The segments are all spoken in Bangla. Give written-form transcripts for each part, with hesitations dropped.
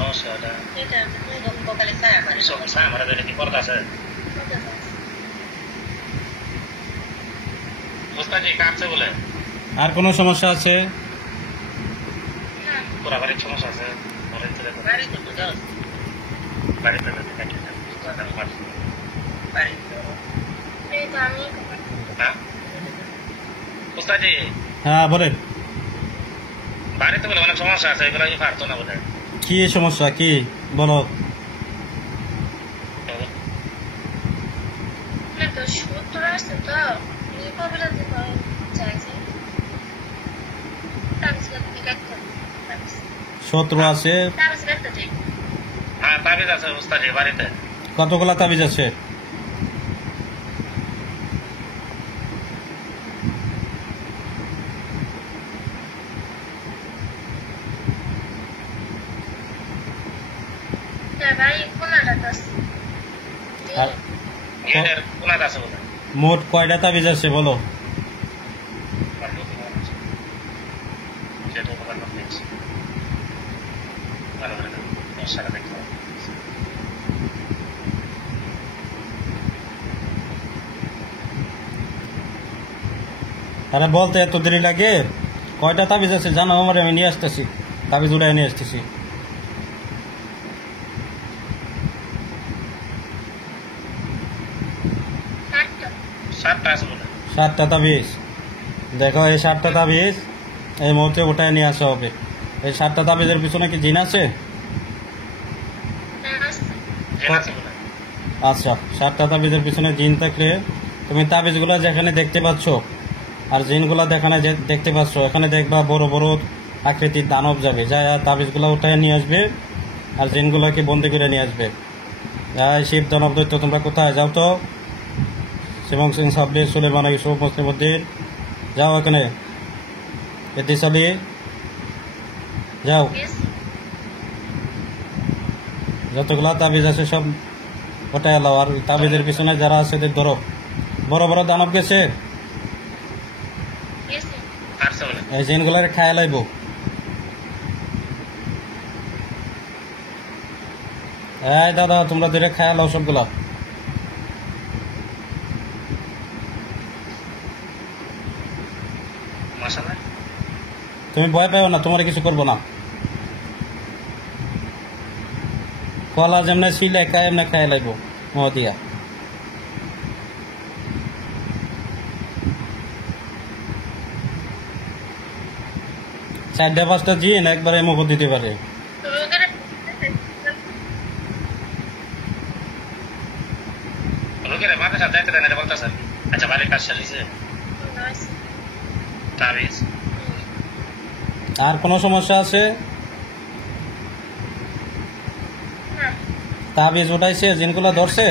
সমস্যা এটা আমার কি পর্দা আছে ওস্তাদ কাটছে বলে আর কোনো সমস্যা আছে পুরা বাড়ির সমস্যা আছে বাড়িতে ওস্তাদ হ্যাঁ বলেন বাড়িতে বলে অনেক সমস্যা আছে এগুলো পারতো না বোধ হয় কি সমস্যা কি বলো শত্রু আছে হ্যাঁ তাবিজ আছে ওস্তাদ বাড়িতে কতগুলা তাবিজ আছে মোট কয়টা তাবিজ আছে বলো আরে বলতে এত দেরি লাগে কয়টা তাবিজ আছে জানো আমার আমি নিয়ে আসতেছি তাবিজ উড়াই নিয়ে আসতেছি সাতটা তাবিজ দেখো এই 7টা তাবিজ এই মুহূর্তে উঠায় নিয়ে আসা হবে এই 7টা তাবিজের পিছনে কি জিন আছে আচ্ছা 7টা তাবিজের পিছনে জিন থাকলে তুমি তাবিজগুলো যেখানে দেখতে পাচ্ছ আর জিনগুলো যেখানে দেখতে পাচ্ছ এখানে দেখবা বড় বড় আকৃতির দানব যাবে যা তাবিজগুলো উঠায় নিয়ে আসবে আর জিনগুলোকে বন্দি করে নিয়ে আসবে শিব দানব দৈত্য তোমরা কোথায় যাও তো শিবং সিং সাব্বির সুলেমান ইউসুফ মুসলিম উদ্দিন যাও এখানে এদিস আলী যাও যতগুলা তাবিজ আছে সব ওটাই এলাও আর তাবিজের পিছনে যারা আছে ধরো বড় বড় দানব গেছে এই জিনগুলাকে খায় লাইব এই দাদা তোমরা ধরে খায় লাও সবগুলা তুমি ভয় পাও না তোমার কিছু করবো না কলা যেমন শিলে খায় এমনি খায় লাইব দিয়া 4-5টা জিন একবারে মুখ দিতে পারে আর কোনো সমস্যা আছে তাবিজ উঠাইছে জিনগুলো ধরছে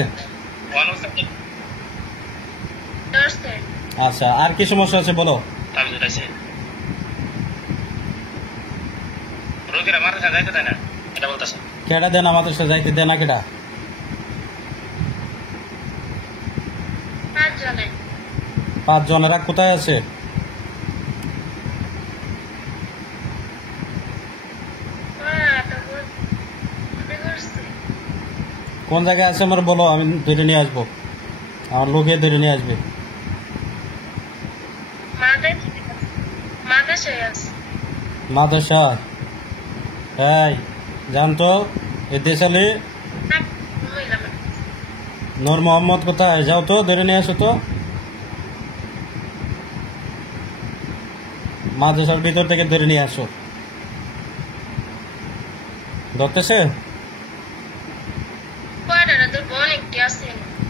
আচ্ছা আর কি সমস্যা আছে বলো কেডা দেন আমাদের সাথে যাইতে দেয় না কেডা 5 জনেরা কোথায় আছে কোন জায়গায় আছে আমার বলো আমি ধরে নিয়ে আসবো আমার লোকে ধরে নিয়ে আসবে মাদ্রাসা এই জানতো এ দেশালি নূর মোহাম্মদ কোথায় যাও তো ধরে নিয়ে আসো তো মাদ্রাসার ভিতর থেকে ধরে নিয়ে আসো ধরতেছে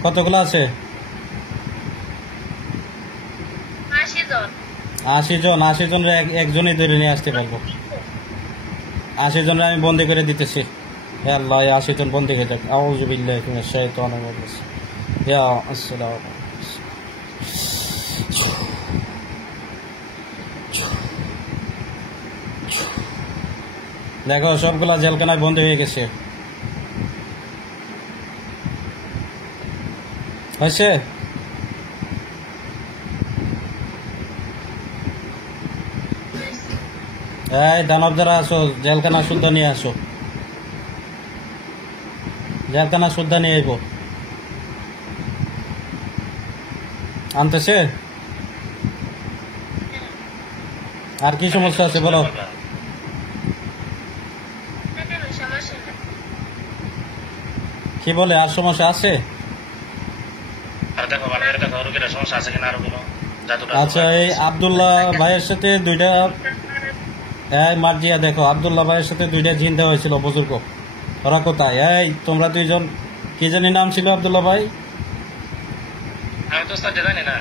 কতগুলো আছে 80 জন 80 জন একজনই ধরে নিয়ে আসতে পারবো 80 জন আমি বন্দি করে দিতেছি আল্লাহ 80 জন বন্দি হয়ে যাক আউযু বিল্লাহি মিনাশ শাইতানির রাজিম ইয়া আসসালাম দেখো সবগুলা জেলখানায় বন্দি হয়ে গেছে হয়েছে এই দানব যারা আসো জেলখানা শুদ্ধ নিয়ে আসো জেলখানা সুদ্ধা নিয়ে আসবো। আনতেছে? আর কি সমস্যা আছে বলো? কি বলে আর সমস্যা আছে? আচ্ছা, এই আব্দুল্লাহ ভাইয়ের সাথে দুইটা মার্জিয়া দেখো, আব্দুল্লাহ ভাইয়ের সাথে দুইটা জিন দেওয়া হয়েছিল বুজুর্গ। ওরা কোথায়? এই তোমরা দুইজন কি জানি নাম ছিল আব্দুল্লাহ ভাই? আমি তো জানি না।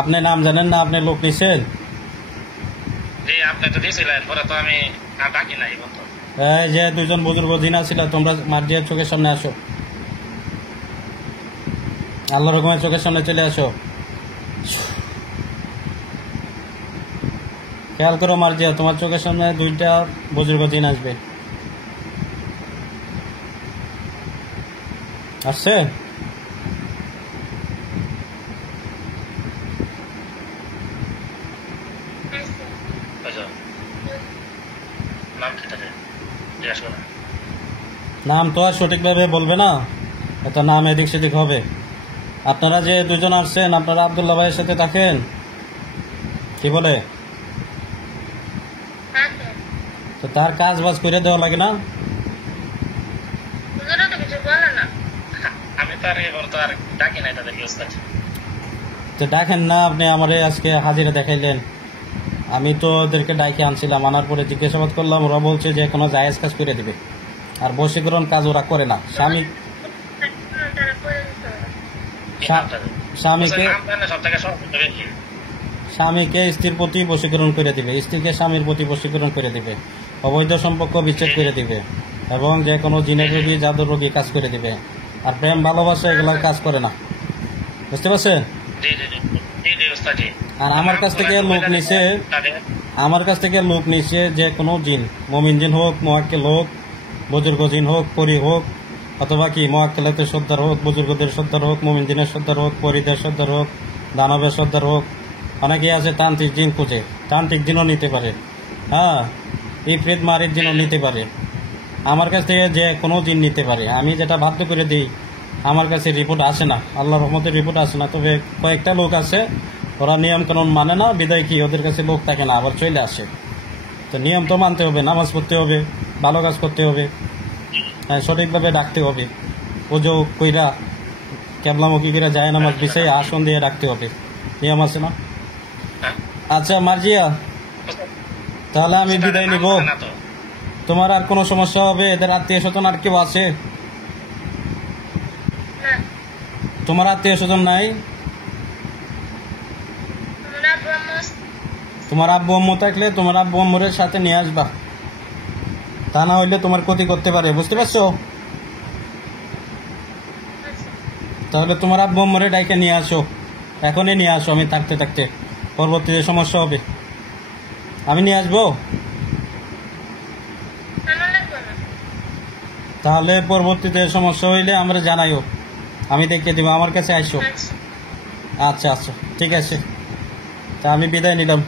আপনি নাম জানেন না? আপনি লোক নিছেন? আপনি তো দিয়েছিলেন, পরে তো আমি ডাকি নাই। এই যে দুইজন বুজুর্গ জিন ছিল, তোমরা মার্জিয়ার চোখের সামনে আসো, আল্লাহ রকমের চোখের সামনে চলে আসো। খেয়াল করো মার্জিয়া, তোমার চোখের সামনে দুইটা বুজুর্গ জিন আসবে। আসছে? নাম তো আর সঠিকভাবে বলবে না, এটা নাম এদিক সেদিক হবে। আপনারা যে দুজন আসছেন, আপনারা আব্দুল্লাহ ভাইয়ের সাথে থাকেন? কি বলে? তো তার কাজ বাজ করে দেওয়া লাগে না? আমি তো আর ডাকি নাই তাদেরকে। তো ডাকেন না আপনি? আমারে আজকে হাজিরা দেখাইলেন, আমি তো ওদেরকে ডাইকে আনছিলাম, আনার পরে জিজ্ঞাসাবাদ করলাম, ওরা বলছে যে কোনো জায়েজ কাজ করে দিবে, আর বশীকরণ কাজ ওরা করে না। স্বামীকে স্ত্রীর প্রতি বশীকরণ করে দিবে, স্ত্রীকে স্বামীর প্রতি বশীকরণ করে দিবে, অবৈধ সম্পর্ক বিচ্ছেদ করে দিবে, এবং যে কোনো জিনের রোগী জাদুর রোগী কাজ করে দিবে। আর প্রেম ভালোবাসা এগুলোর কাজ করে না, বুঝতে পারছেন? আর আমার কাছ থেকে লোক নিছে যে কোনো জিন, মুমিন জিন হোক, মুয়াক্কিল হোক, বুজুর্গ জিন হোক, পরি হোক, অথবা কি মুয়াক্কিলাতের সর্দার হোক, বুজুর্গদের সর্দার হোক, মুমিন জিনের সর্দার হোক, পরিদের সর্দার হোক, দানবের সর্দার হোক। অনেকে আছে তান্ত্রিক জিন খুঁজে, তান্ত্রিক জিনও নিতে পারে, হ্যাঁ, ইফরিত মারিদ জিনও নিতে পারে। আমার কাছ থেকে যে কোনো জিন নিতে পারে। আমি যেটা বাধ্য করে দিই, আমার কাছে রিপোর্ট আসে না, আল্লাহর রহমতের রিপোর্ট আসে না। তবে কয়েকটা লোক আছে, ওরা নিয়ম কানুন মানে না, বিদায় কি ওদের কাছে লোক থাকে না, আবার চলে আসে। তো নিয়ম তো মানতে হবে, নামাজ পড়তে হবে, ভালো কাজ করতে হবে, সঠিকভাবে ডাকতে হবে, পুজো কইরা কেবলামুখী করে যায় নামাজ বিষয়ে আসন দিয়ে ডাকতে হবে, নিয়ম আছে না? আচ্ছা মার্জিয়া, তাহলে আমি বিদায় নিব। তোমার আর কোনো সমস্যা হবে? এদের আত্মীয় স্বজন আর কেউ আছে? তোমার আত্মীয় স্বজন নাই? তোমার আব্বু আম্মু থাকলে তোমার আব্বু আম্মুর সাথে নিয়ে আসবা, তা না হইলে তোমার ক্ষতি করতে পারে, বুঝতে পারছো? তাহলে তোমার আব্বু আম্মুরে ডাইকে নিয়ে আসো, এখনই নিয়ে আসো। আমি থাকতে থাকতে পরবর্তীতে সমস্যা হবে। আমি নিয়ে আসবো? তাহলে পরবর্তীতে সমস্যা হইলে আমরা জানাইও, আমি দেখে দিব, আমার কাছে আসো। আচ্ছা আচ্ছা, ঠিক আছে, তা আমি বিদায় নিলাম।